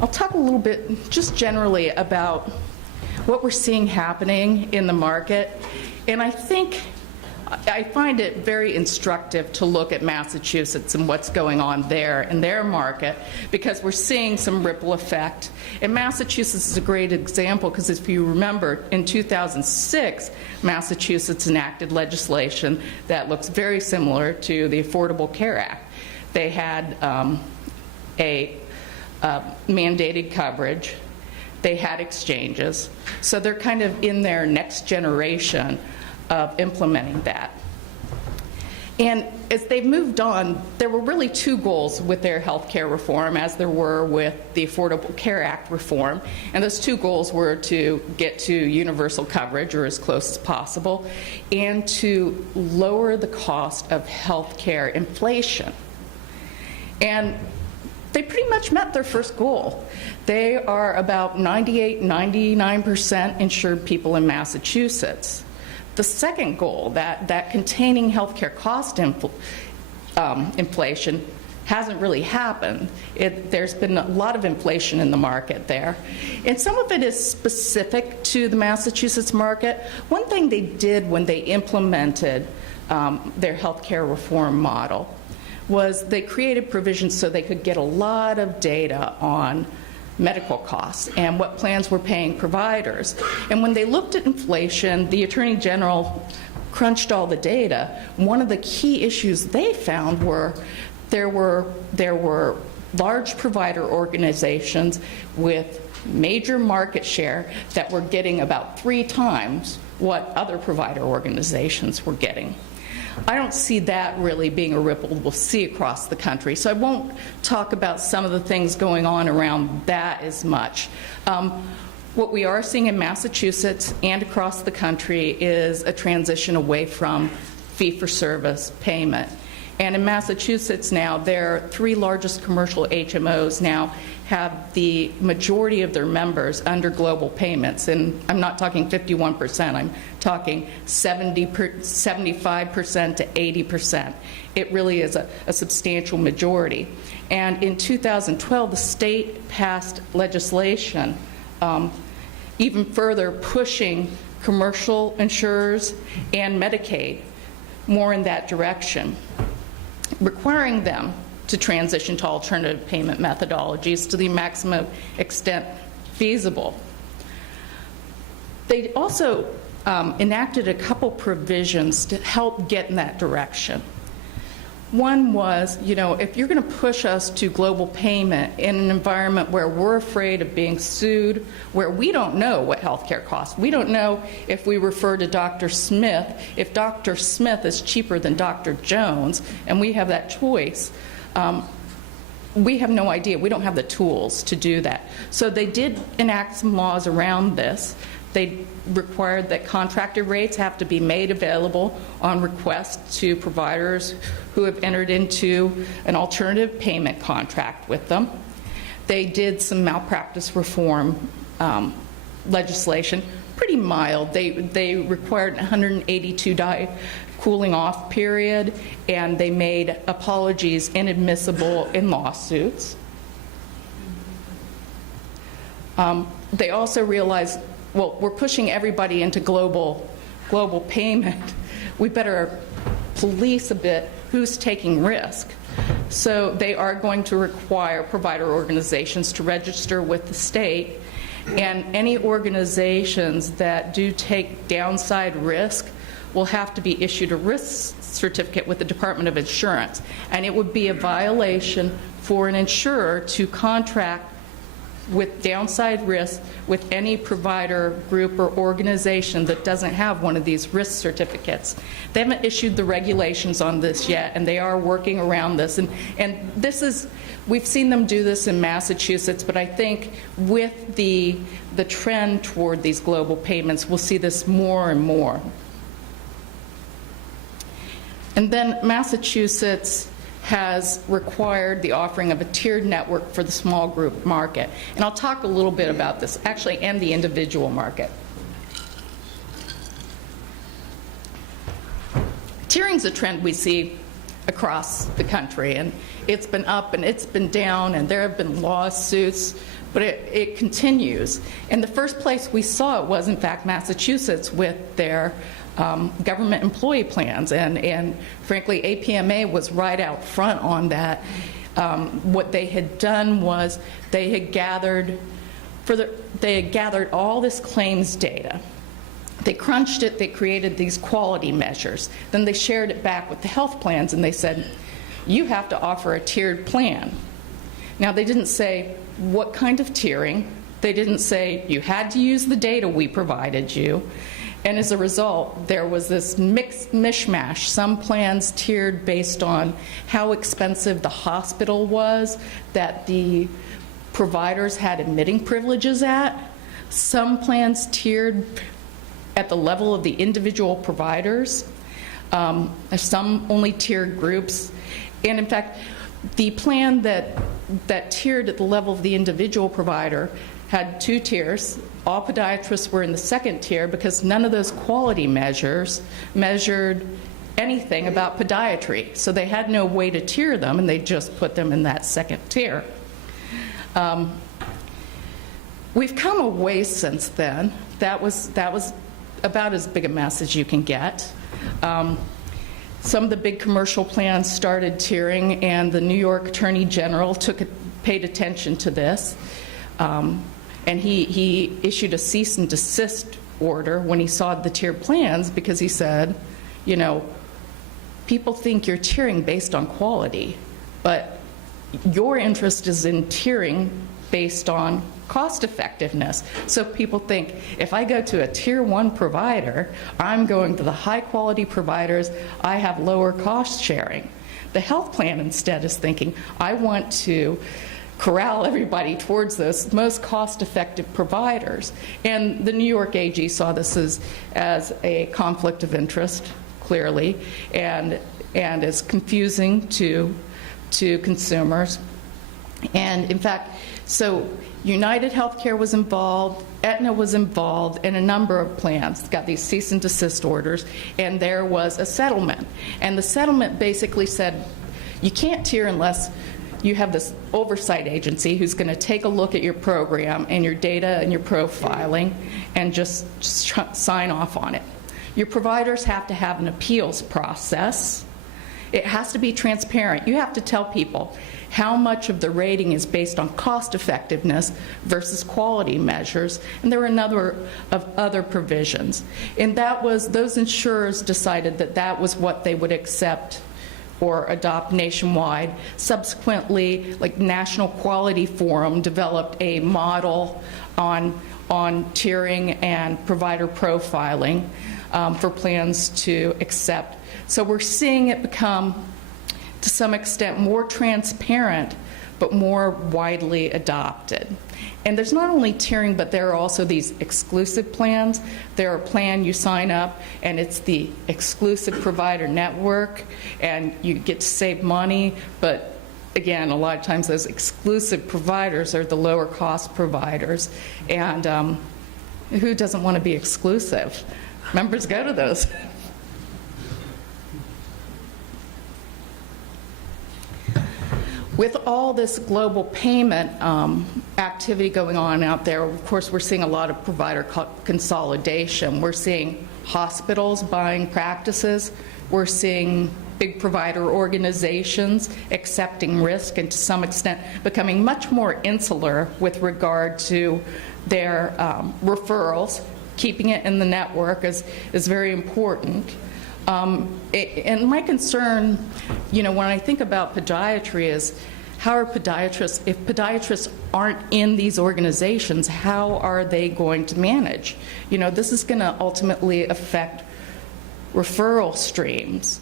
I'll talk a little bit just generally about what we're seeing happening in the market. And I find it very instructive to look at Massachusetts and what's going on there in their market, because we're seeing some ripple effect. And Massachusetts is a great example because if you remember, in 2006, Massachusetts enacted legislation that looks very similar to the Affordable Care Act. They had mandated coverage. They had exchanges. So they're kind of in their next generation of implementing that. And as they've moved on, there were really two goals with their health care reform, as there were with the Affordable Care Act reform. And those two goals were to get to universal coverage, or as close as possible, and to lower the cost of health care inflation. And they pretty much met their first goal. They are about 98, 99% insured people in Massachusetts. The second goal, that containing healthcare cost inflation, hasn't really happened. There's been a lot of inflation in the market there. And some of it is specific to the Massachusetts market. One thing they did when they implemented their healthcare reform model was they created provisions so they could get a lot of data on medical costs and what plans were paying providers. And when they looked at inflation, the Attorney General crunched all the data. One of the key issues they found were there were large provider organizations with major market share that were getting about 3 times what other provider organizations were getting. I don't see that really being a ripple we'll see across the country, so I won't talk about some of the things going on around that as much. What we are seeing in Massachusetts and across the country is a transition away from fee-for-service payment. And in Massachusetts now, their 3 largest commercial HMOs now have the majority of their members under global payments. And I'm not talking 51%, I'm talking 75% to 80%. It really is a substantial majority. And in 2012, the state passed legislation even further pushing commercial insurers and Medicaid more in that direction, requiring them to transition to alternative payment methodologies to the maximum extent feasible. They also enacted a couple provisions to help get in that direction. One was, if you're going to push us to global payment in an environment where we're afraid of being sued, where we don't know what healthcare costs, we don't know if we refer to Dr. Smith, if Dr. Smith is cheaper than Dr. Jones, and we have that choice, we have no idea. We don't have the tools to do that. So they did enact some laws around this. They required that contracted rates have to be made available on request to providers who have entered into an alternative payment contract with them. They did some malpractice reform legislation, pretty mild. They required a 182-day cooling off period, and they made apologies inadmissible in lawsuits. They also realized, well, we're pushing everybody into global payment. We better police a bit who's taking risk. So they are going to require provider organizations to register with the state, and any organizations that do take downside risk will have to be issued a risk certificate with the Department of Insurance. And it would be a violation for an insurer to contract with downside risk with any provider group or organization that doesn't have one of these risk certificates. They haven't issued the regulations on this yet, and they are working around this. And this is, we've seen them do this in Massachusetts, but I think with the trend toward these global payments, we'll see this more and more. And then Massachusetts has required the offering of a tiered network for the small group market. And I'll talk a little bit about this, actually, and the individual market. Tiering is a trend we see across the country. And it's been up and it's been down, and there have been lawsuits, but it continues. And the first place we saw it was, in fact, Massachusetts with their government employee plans. And frankly, APMA was right out front on that. What they had done was they had gathered all this claims data. They crunched it, they created these quality measures. Then they shared it back with the health plans, and they said, you have to offer a tiered plan. Now, they didn't say what kind of tiering. They didn't say you had to use the data we provided you. And as a result, there was this mixed mishmash. Some plans tiered based on how expensive the hospital was that the providers had admitting privileges at. Some plans tiered at the level of the individual providers. Some only tiered groups. And in fact, the plan that tiered at the level of the individual provider had 2 tiers. All podiatrists were in the 2nd tier because none of those quality measures measured anything about podiatry. So they had no way to tier them, and they just put them in that 2nd tier. We've come a ways since then. That was about as big a mess as you can get. Some of the big commercial plans started tiering, and the New York Attorney General paid attention to this. And he issued a cease and desist order when he saw the tiered plans, because he said, you know, people think you're tiering based on quality, but your interest is in tiering based on cost effectiveness. So people think, if I go to a tier 1 provider, I'm going to the high quality providers, I have lower cost sharing. The health plan instead is thinking, I want to corral everybody towards those most cost-effective providers. And the New York AG saw this as a conflict of interest, clearly, and is confusing to consumers. And in fact, so United Healthcare was involved, Aetna was involved, and a number of plans got these cease and desist orders, and there was a settlement. And the settlement basically said, you can't tier unless you have this oversight agency who's going to take a look at your program and your data and your profiling and just sign off on it. Your providers have to have an appeals process. It has to be transparent. You have to tell people how much of the rating is based on cost effectiveness versus quality measures, and there were a number of other provisions. And that was, those insurers decided that that was what they would accept or adopt nationwide. Subsequently, like National Quality Forum developed a model on tiering and provider profiling for plans to accept. So we're seeing it become, to some extent, more transparent, but more widely adopted. And there's not only tiering, but there are also these exclusive plans. There are a plan you sign up, and it's the exclusive provider network, and you get to save money, but again, a lot of times those exclusive providers are the lower cost providers. And who doesn't want to be exclusive? Members go to those. With all this global payment activity going on out there, of course, we're seeing a lot of provider consolidation. We're seeing hospitals buying practices. We're seeing big provider organizations accepting risk and to some extent becoming much more insular with regard to their referrals. Keeping it in the network is very important. And my concern, you know, when I think about podiatry is, how are podiatrists, if podiatrists aren't in these organizations, how are they going to manage? You know, this is going to ultimately affect referral streams.